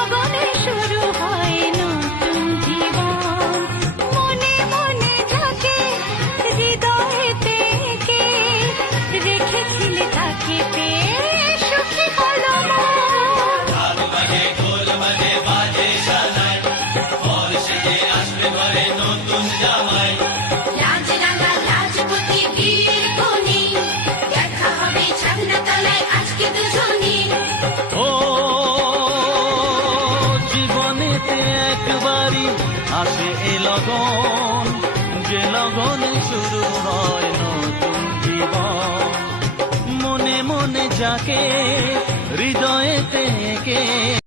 লগনে শুরু হয় নতুন জীবন। মনে মনে যাকে হৃদয়েতে এঁকে রেখেছিলে তাকে পেয়ে সুখী হলো মন। ঢাক বাজে ঢোল বাজে বাজে সানাই, বর সেজে আসবে ঘরে নতুন জামাই। রাজরাঙা রাজপতি বীর কোণে দেখা হবে ছাগনা তলায় আজকে দুজনে। ও জীবনেতে একবারই আসে এ লগন, যে লগনে শুরু হয় নতুন জীবন। মনে মনে যাকে হৃদয়েতে এঁকে